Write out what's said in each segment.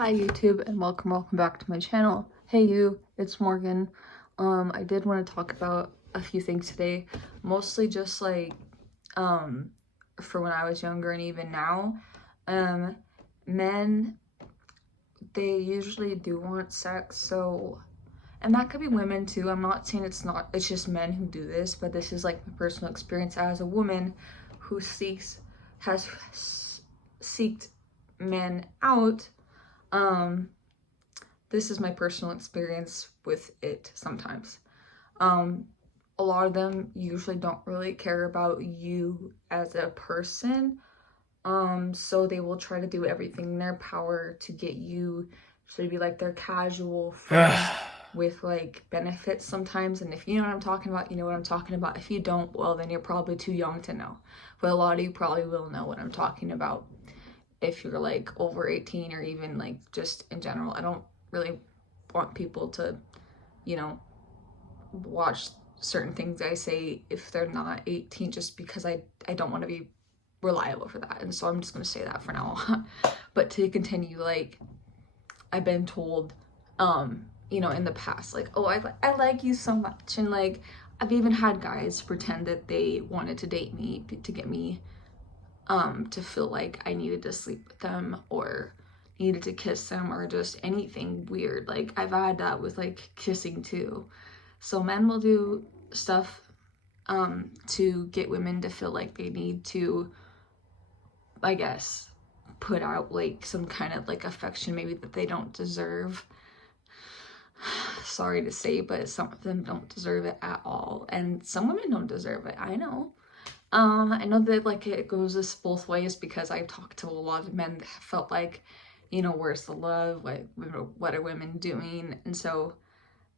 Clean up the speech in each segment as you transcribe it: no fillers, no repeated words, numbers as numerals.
Hi YouTube and welcome back to my channel. Hey you, it's Morgan. I did want to talk about a few things today, mostly just like for when I was younger and even now. Men, they usually do want sex, so, and that could be women too. I'm not saying it's just men who do this, but this is like my personal experience as a woman who has seeked men out. This is my personal experience with it sometimes. A lot of them usually don't really care about you as a person. So they will try to do everything in their power to get you to be like their casual friend with like benefits sometimes. And if you know what I'm talking about, you know what I'm talking about. If you don't, well, then you're probably too young to know. But a lot of you probably will know what I'm talking about if you're like over 18 or even like just in general. I don't really want people to, you know, watch certain things I say if they're not 18 just because I don't want to be reliable for that. And so I'm just going to say that for now. But to continue, like, I've been told, you know, in the past, like, oh, I like you so much. And like, I've even had guys pretend that they wanted to date me to get me to feel like I needed to sleep with them or needed to kiss them or just anything weird. Like, I've had that with like kissing too. So men will do stuff to get women to feel like they need to, I guess, put out like some kind of like affection maybe that they don't deserve. Sorry to say, but some of them don't deserve it at all, and some women don't deserve it. I know. I know that like it goes this both ways because I've talked to a lot of men that felt like, you know, where's the love? What are women doing? And so,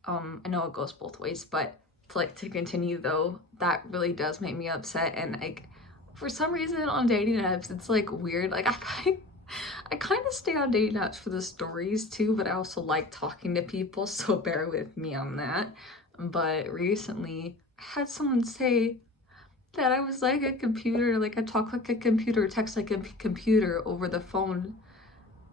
I know it goes both ways, but to continue though, that really does make me upset. And like, for some reason on dating apps, it's like weird. Like I kind of stay on dating apps for the stories too, but I also like talking to people, so bear with me on that. But recently, I had someone say that I was like a computer, like I talk like a computer, text like a computer over the phone.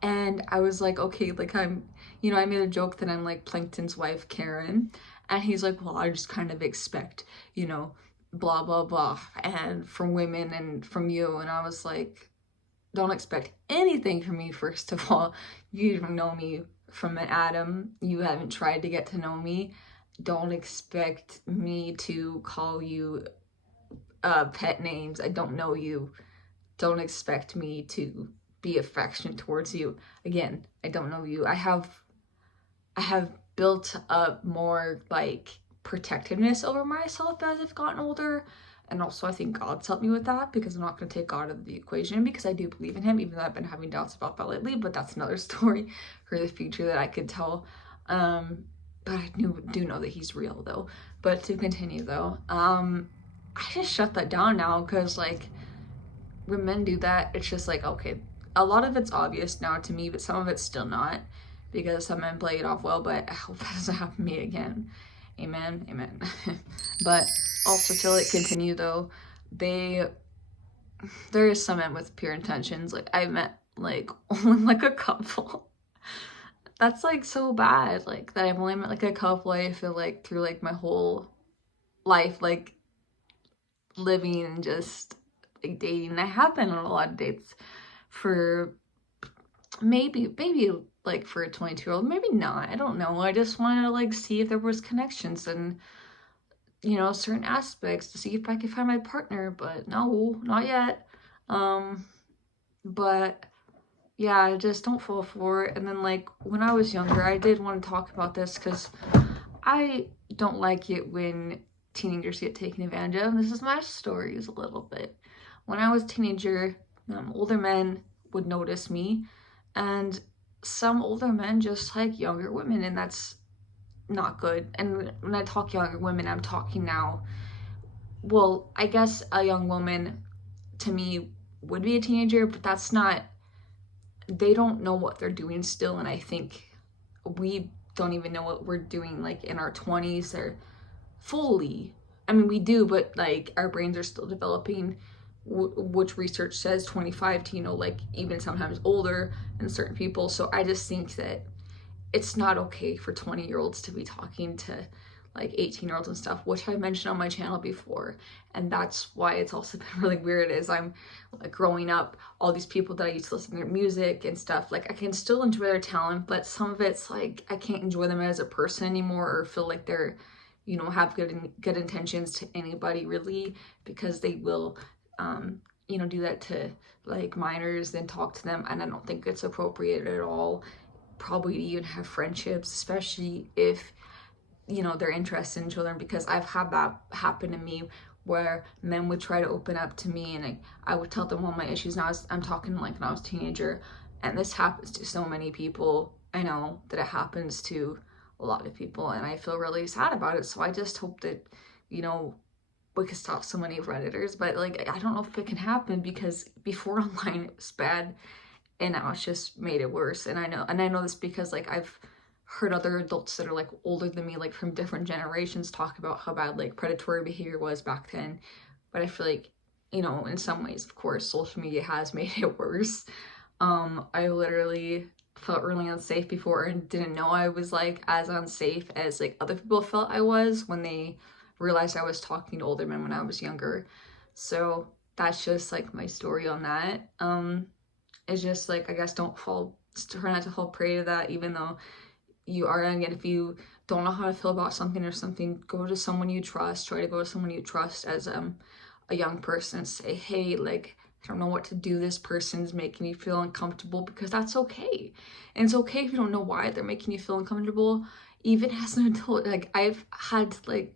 And I was like, okay, like you know, I made a joke that I'm like Plankton's wife, Karen. And he's like, well, I just kind of expect, you know, blah, blah, blah. And from women and from you. And I was like, don't expect anything from me, first of all. You don't know me from an atom. You haven't tried to get to know me. Don't expect me to call you pet names. I don't know you. Don't expect me to be affectionate towards you. Again, I don't know you. I have built up more like protectiveness over myself as I've gotten older. And also I think God's helped me with that, because I'm not going to take God out of the equation, because I do believe in him, even though I've been having doubts about that lately, but that's another story for the future that I could tell. But I do know that he's real though. But to continue though, I just shut that down now, because like when men do that, it's just like, okay, a lot of it's obvious now to me, but some of it's still not, because some men play it off well. But I hope that doesn't happen to me again. Amen, amen. But also to like continue though, there is some men with pure intentions. Like I met like only like a couple. That's like so bad. Like that I've only met like a couple. I feel like through like my whole life, like living and just like dating. I have been on a lot of dates for maybe like for a 22-year-old, maybe not. I don't know. I just wanted to like see if there was connections and, you know, certain aspects to see if I could find my partner, but no, not yet. But yeah, I just don't fall for it. And then like when I was younger, I did want to talk about this because I don't like it when teenagers get taken advantage of. This is my stories a little bit. When I was a teenager, older men would notice me, and some older men just like younger women, and that's not good. And when I talk younger women, I'm talking now. Well, I guess a young woman to me would be a teenager, but that's not, they don't know what they're doing still. And I think we don't even know what we're doing like in our 20s or fully. I mean, we do, but like our brains are still developing. which research says 25 to, you know, like even sometimes older in certain people. So I just think that it's not okay for 20-year-olds to be talking to like 18-year-olds and stuff, which I mentioned on my channel before. And that's why it's also been really weird, is I'm like growing up, all these people that I used to listen to their music and stuff, like I can still enjoy their talent, but some of it's like I can't enjoy them as a person anymore, or feel like they're, you know, have good intentions to anybody really, because they will you know, do that to like minors, then talk to them, and I don't think it's appropriate at all. Probably even have friendships, especially if, you know, they're interested in children, because I've had that happen to me where men would try to open up to me, and I would tell them all my issues. Now I'm talking like when I was a teenager, and this happens to so many people. I know that it happens to a lot of people, and I feel really sad about it. So I just hope that, you know, we could stop so many predators. But like, I don't know if it can happen, because before online it was bad, and now it's just made it worse. And I know this because like I've heard other adults that are like older than me, like from different generations, talk about how bad like predatory behavior was back then. But I feel like, you know, in some ways, of course, social media has made it worse. I literally felt really unsafe before, and didn't know I was like as unsafe as like other people felt I was when they realized I was talking to older men when I was younger. So that's just like my story on that. It's just like, I guess, try not to fall prey to that, even though you are young. And if you don't know how to feel about something or something, go to someone you trust. Try to go to someone you trust as a young person and say, hey, like, I don't know what to do. This person's making me feel uncomfortable, because that's okay. And it's okay if you don't know why they're making you feel uncomfortable. Even as an adult, like I've had to like,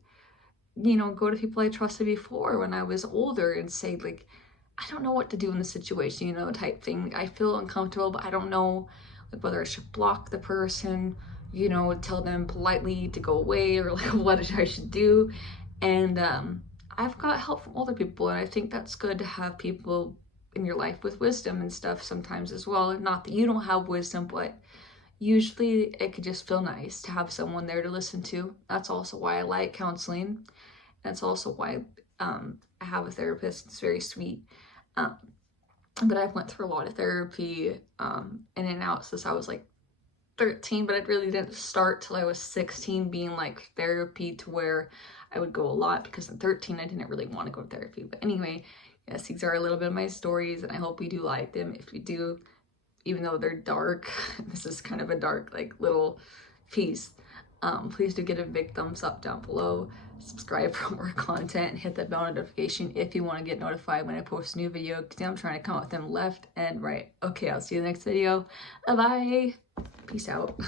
you know, go to people I trusted before when I was older and say like, I don't know what to do in this situation, you know, type thing. I feel uncomfortable, but I don't know like whether I should block the person, you know, tell them politely to go away, or like what I should do. And I've got help from older people, and I think that's good to have people in your life with wisdom and stuff sometimes as well. Not that you don't have wisdom, but usually it could just feel nice to have someone there to listen to. That's also why I like counseling. That's also why I have a therapist. It's very sweet. Um, but I went through a lot of therapy in and out since I was like 13, but I really didn't start till I was 16 being like therapy to where I would go a lot, because at 13 I didn't really want to go to therapy. But anyway, yes, these are a little bit of my stories, and I hope you do like them. If you do, even though they're dark, this is kind of a dark like little piece. Please do get a big thumbs up down below, subscribe for more content, and hit that bell notification if you want to get notified when I post a new video, because I'm trying to come up with them left and right. Okay, I'll see you in the next video. Bye. Peace out.